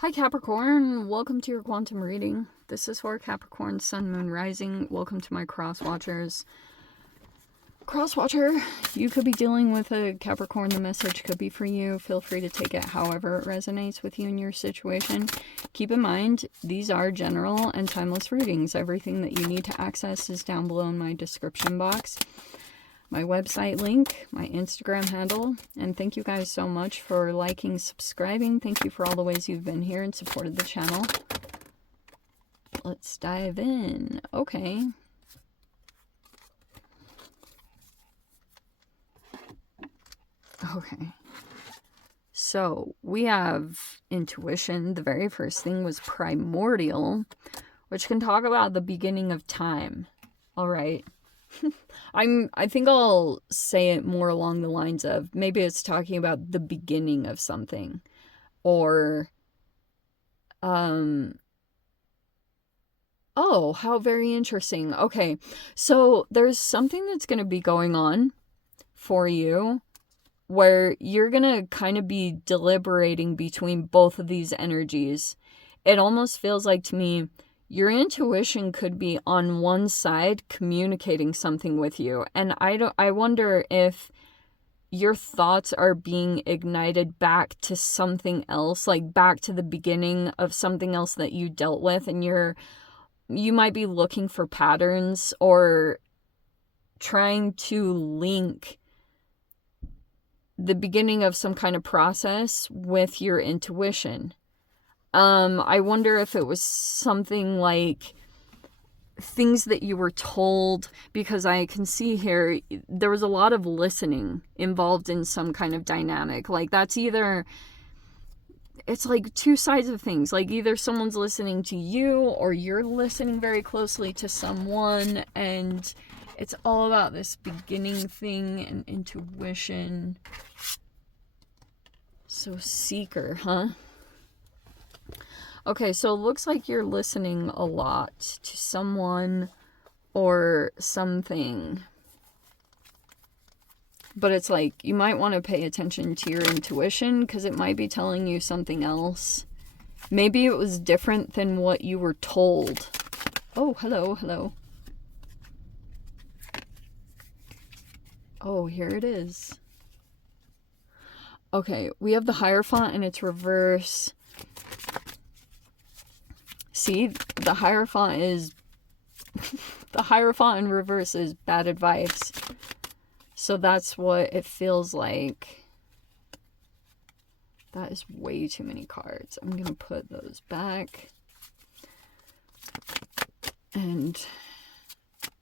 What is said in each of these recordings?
Hi Capricorn, welcome to your quantum reading. This is for Capricorn, Sun, Moon, Rising. Welcome to my cross watchers. Cross watcher, you could be dealing with a Capricorn. The message could be for you. Feel free to take it however it resonates with you in your situation. Keep in mind, these are general and timeless readings. Everything that you need to access is down below in my description box. My website link, my Instagram handle, and thank you guys so much for liking, subscribing. Thank you for all the ways you've been here and supported the channel. Let's dive in. Okay. Okay. So we have intuition. The very first thing was primordial, which can talk about the beginning of time. All right. I think I'll say it more along the lines of maybe it's talking about the beginning of something, or oh, how very interesting. Okay, so there's something that's going to be going on for you where you're going to kind of be deliberating between both of these energies. It almost feels like to me your intuition could be on one side communicating something with you. And I wonder if your thoughts are being ignited back to something else, like back to the beginning of something else that you dealt with, and you might be looking for patterns or trying to link the beginning of some kind of process with your intuition. I wonder if it was something like things that you were told, because I can see here there was a lot of listening involved in some kind of dynamic. Like that's either, it's like two sides of things. Like either someone's listening to you or you're listening very closely to someone, and it's all about this beginning thing and intuition. So seeker, huh? Okay, so it looks like you're listening a lot to someone or something. But it's like you might want to pay attention to your intuition because it might be telling you something else. Maybe it was different than what you were told. Oh, hello, hello. Oh, here it is. Okay, we have the Hierophant and its reverse. See, the Hierophant is the Hierophant in reverse is bad advice. So that's what it feels like. That is way too many cards. I'm going to put those back. And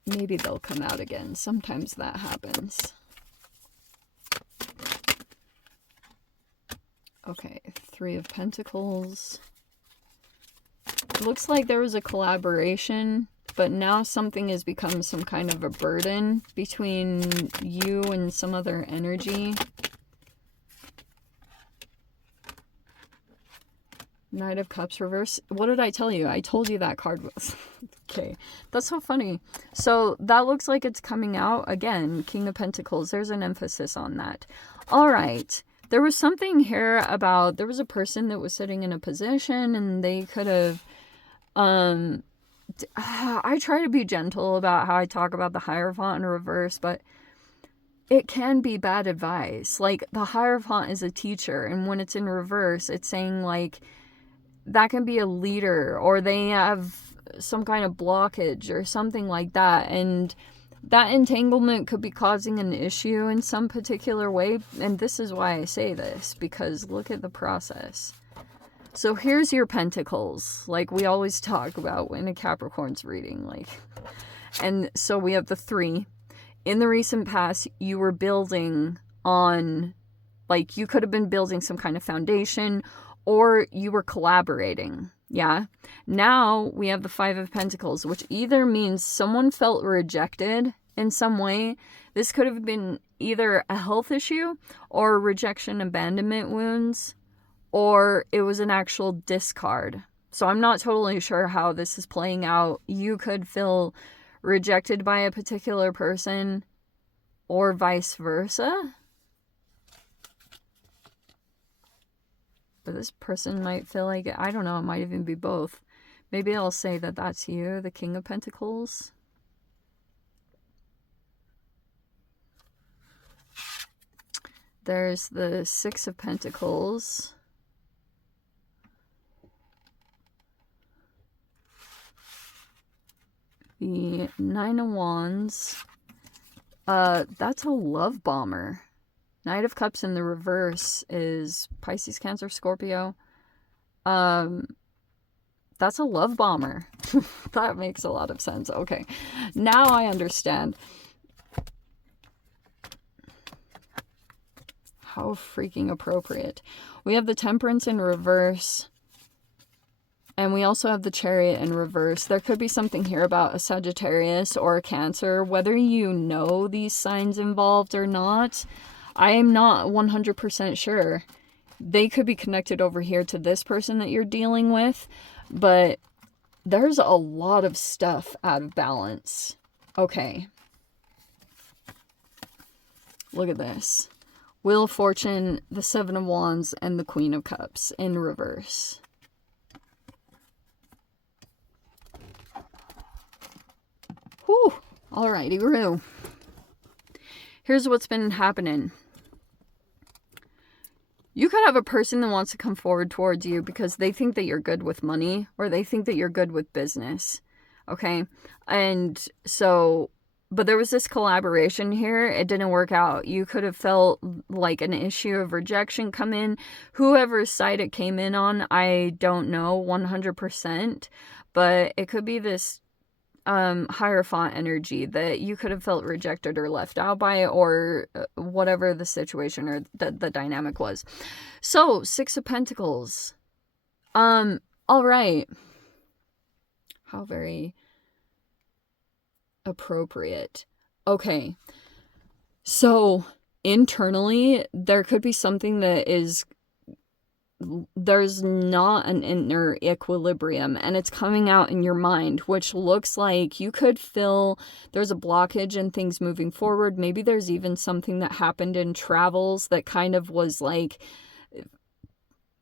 maybe they'll come out again. Sometimes that happens. Okay, Three of Pentacles. It looks like there was a collaboration, but now something has become some kind of a burden between you and some other energy. Knight of Cups reverse. What did I tell you? I told you that card was... Okay, that's so funny. So that looks like it's coming out again. King of Pentacles. There's an emphasis on that. All right. There was something here about... There was a person that was sitting in a position and they could have... I try to be gentle about how I talk about the Hierophant in reverse, but it can be bad advice. Like, the Hierophant is a teacher, and when it's in reverse, it's saying, like, that can be a leader, or they have some kind of blockage, or something like that, and that entanglement could be causing an issue in some particular way, and this is why I say this, because look at the process. So here's your pentacles, like we always talk about when a Capricorn's reading, like, and so we have the 3. In the recent past, you were building on, like, you could have been building some kind of foundation, or you were collaborating, yeah? Now we have the 5 of Pentacles, which either means someone felt rejected in some way. This could have been either a health issue or rejection abandonment wounds, or it was an actual discard. So I'm not totally sure how this is playing out. You could feel rejected by a particular person or vice versa. Or this person might feel like, I don't know, it might even be both. Maybe I'll say that that's you, the King of Pentacles. There's the Six of Pentacles. The Nine of Wands. That's a love bomber. Knight of Cups in the reverse is Pisces, Cancer, Scorpio. That's a love bomber. That makes a lot of sense. Okay, now I understand. How freaking appropriate. We have the Temperance in reverse. And we also have the Chariot in reverse. There could be something here about a Sagittarius or a Cancer. Whether you know these signs involved or not, I am not 100% sure. They could be connected over here to this person that you're dealing with. But there's a lot of stuff out of balance. Okay. Look at this. Wheel of Fortune, the Seven of Wands, and the Queen of Cups in reverse. Whew. Alrighty, Roo. Here's what's been happening. You could have a person that wants to come forward towards you because they think that you're good with money or they think that you're good with business. Okay? And so, but there was this collaboration here. It didn't work out. You could have felt like an issue of rejection come in. Whoever's side it came in on, I don't know 100%. But it could be this Hierophant energy that you could have felt rejected or left out by, or whatever the situation or the dynamic was. So, Six of Pentacles. All right. How very appropriate. Okay. So, internally, there could be something that is, there's not an inner equilibrium, and it's coming out in your mind, which looks like you could feel there's a blockage in things moving forward. Maybe there's even something that happened in travels that kind of was like,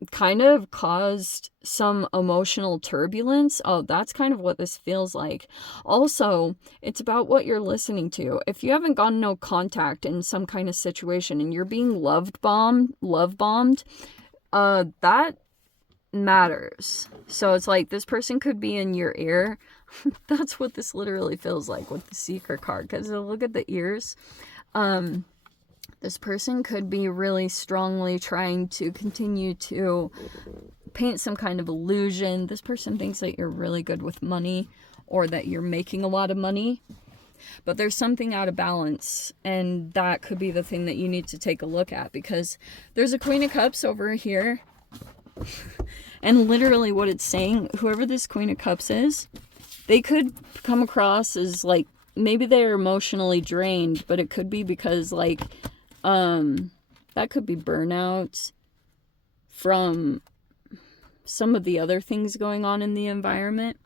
kind of caused some emotional turbulence. Oh, that's kind of what this feels like. Also, it's about what you're listening to. If you haven't gotten no contact in some kind of situation and you're being love bombed, that matters. So it's like this person could be in your ear. That's what this literally feels like with the Seeker card, because look at the ears. This person could be really strongly trying to continue to paint some kind of illusion. This person thinks that you're really good with money or that you're making a lot of money. But there's something out of balance, and that could be the thing that you need to take a look at, because there's a Queen of Cups over here. And literally what it's saying, whoever this Queen of Cups is, they could come across as like, maybe they're emotionally drained, but it could be because like, that could be burnout from some of the other things going on in the environment.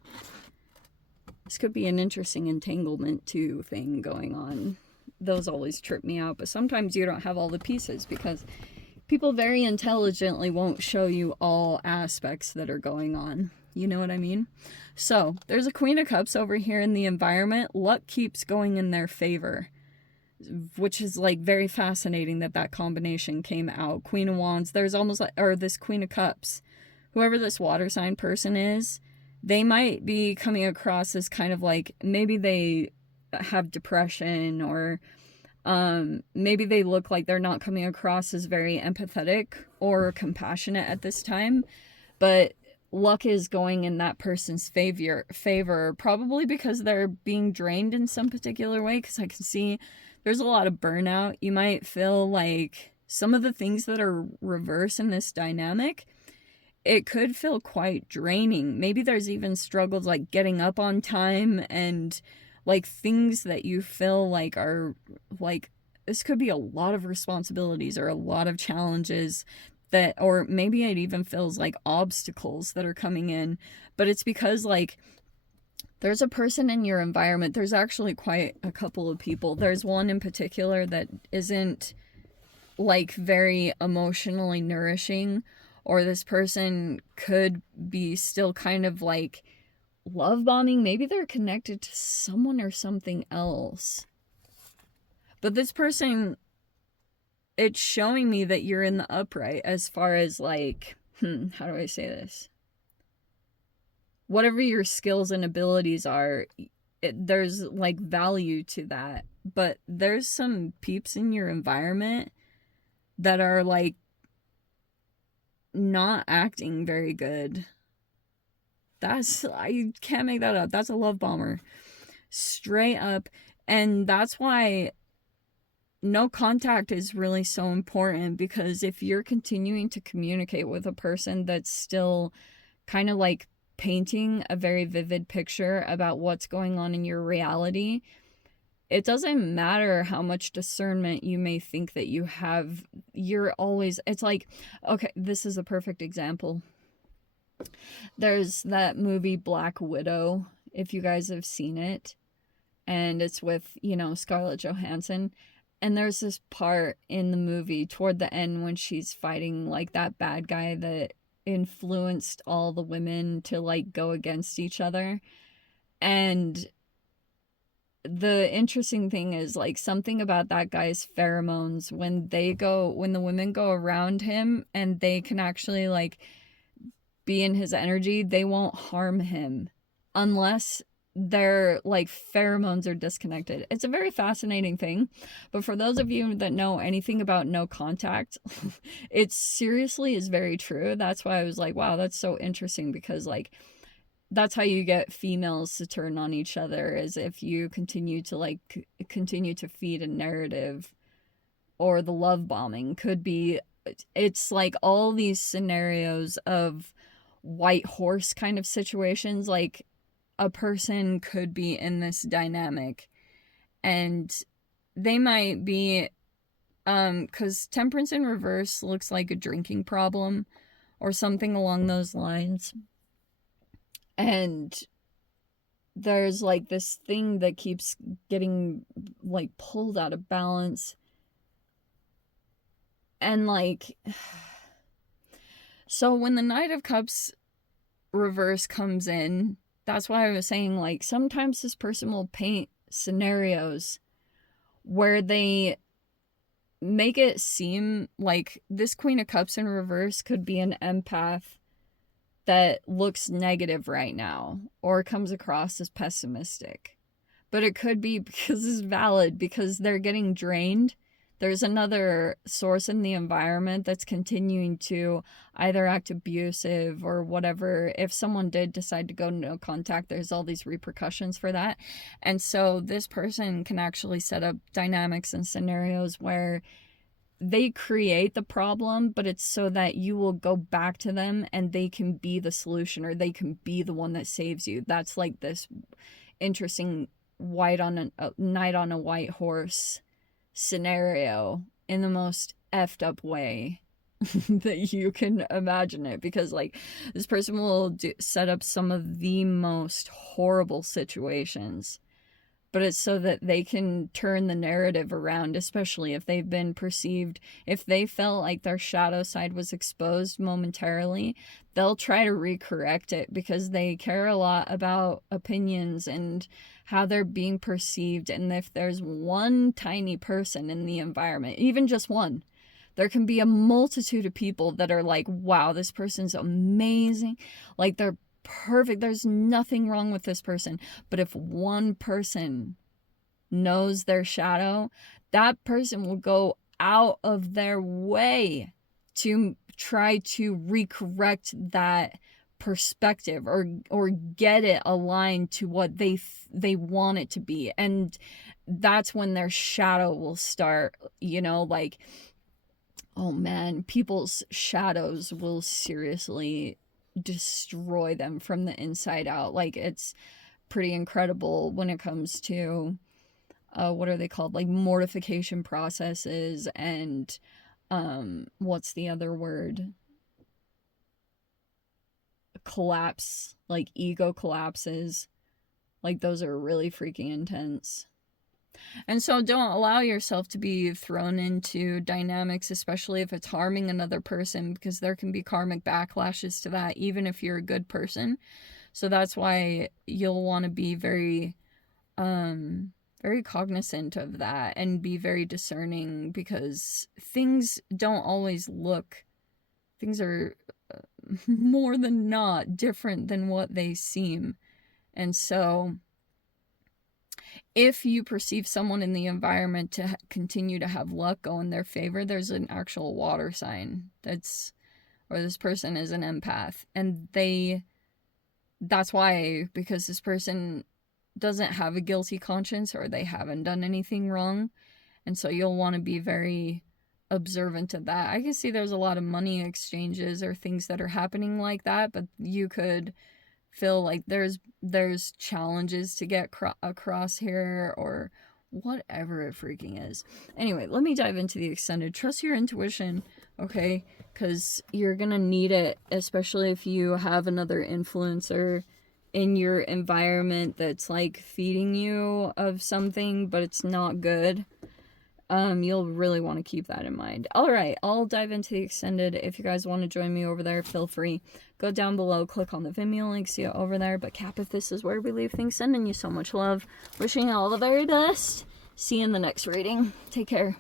This could be an interesting entanglement too thing going on. Those always trip me out, but sometimes you don't have all the pieces because people very intelligently won't show you all aspects that are going on. You know what I mean? So there's a Queen of Cups over here in the environment. Luck keeps going in their favor, which is like very fascinating that combination came out. Queen of Wands, there's almost like, or this Queen of Cups, whoever this water sign person is, they might be coming across as kind of like, maybe they have depression, or maybe they look like they're not coming across as very empathetic or compassionate at this time, but luck is going in that person's favor, probably because they're being drained in some particular way, because I can see there's a lot of burnout. You might feel like some of the things that are reverse in this dynamic, it could feel quite draining. Maybe there's even struggles like getting up on time, and like things that you feel like are like, this could be a lot of responsibilities or a lot of challenges that, or maybe it even feels like obstacles that are coming in, but it's because like there's a person in your environment. There's actually quite a couple of people. There's one in particular that isn't like very emotionally nourishing, or this person could be still kind of like love bombing. Maybe they're connected to someone or something else. But this person, it's showing me that you're in the upright as far as like, how do I say this? Whatever your skills and abilities are, there's like value to that. But there's some peeps in your environment that are like not acting very good. I can't make that up. That's a love bomber. Straight up. And that's why no contact is really so important, because if you're continuing to communicate with a person that's still kind of like painting a very vivid picture about what's going on in your reality, it doesn't matter how much discernment you may think that you have. You're always, it's like, okay, this is a perfect example. There's that movie Black Widow, if you guys have seen it, and it's with, Scarlett Johansson. And there's this part in the movie toward the end when she's fighting like that bad guy that influenced all the women to like go against each other. And the interesting thing is like something about that guy's pheromones, when the women go around him and they can actually like be in his energy, they won't harm him unless their like pheromones are disconnected. It's a very fascinating thing. But for those of you that know anything about no contact, it seriously is very true. That's why I was like, wow, that's so interesting, because like that's how you get females to turn on each other, is if you continue to feed a narrative. Or the love bombing could be, it's like all these scenarios of white horse kind of situations. Like a person could be in this dynamic and they might be, because temperance in reverse looks like a drinking problem or something along those lines. And there's like this thing that keeps getting like pulled out of balance. And like, so when the Knight of Cups reverse comes in, that's why I was saying like sometimes this person will paint scenarios where they make it seem like this Queen of Cups in reverse could be an empath that looks negative right now or comes across as pessimistic. But it could be because it's valid, because they're getting drained. There's another source in the environment that's continuing to either act abusive or whatever. If someone did decide to go no contact, there's all these repercussions for that. And so this person can actually set up dynamics and scenarios where they create the problem, but it's so that you will go back to them and they can be the solution, or they can be the one that saves you. That's like this interesting knight on a white horse scenario in the most effed up way that you can imagine it, because like this person will set up some of the most horrible situations, but it's so that they can turn the narrative around, especially if they've been perceived, if they felt like their shadow side was exposed momentarily, they'll try to recorrect it because they care a lot about opinions and how they're being perceived. And if there's one tiny person in the environment, even just one, there can be a multitude of people that are like, wow, this person's amazing. Like they're perfect. There's nothing wrong with this person. But if one person knows their shadow, that person will go out of their way to try to recorrect that perspective or get it aligned to what they want it to be. And that's when their shadow will start, like, oh man, people's shadows will seriously destroy them from the inside out. Like, it's pretty incredible when it comes to what are they called, like mortification processes and what's the other word, collapse, like ego collapses. Like those are really freaking intense. And so don't allow yourself to be thrown into dynamics, especially if it's harming another person, because there can be karmic backlashes to that, even if you're a good person. So that's why you'll want to be very, very cognizant of that and be very discerning, because things don't always look, things are more than not different than what they seem. And so if you perceive someone in the environment to continue to have luck go in their favor, there's an actual water sign that's, or this person is an empath, and that's why, because this person doesn't have a guilty conscience, or they haven't done anything wrong. And so you'll want to be very observant of that. I can see there's a lot of money exchanges or things that are happening like that, but you could feel like there's challenges to get across here, or whatever it freaking is. Anyway, let me dive into the extended. Trust your intuition, okay? Because you're gonna need it, especially if you have another influencer in your environment that's like feeding you of something, but it's not good. You'll really want to keep that in mind. All right, I'll dive into the extended. If you guys want to join me over there, feel free. Go down below, click on the Vimeo link, see it over there. But Cap, if this is where we leave things, sending you so much love. Wishing you all the very best. See you in the next reading. Take care.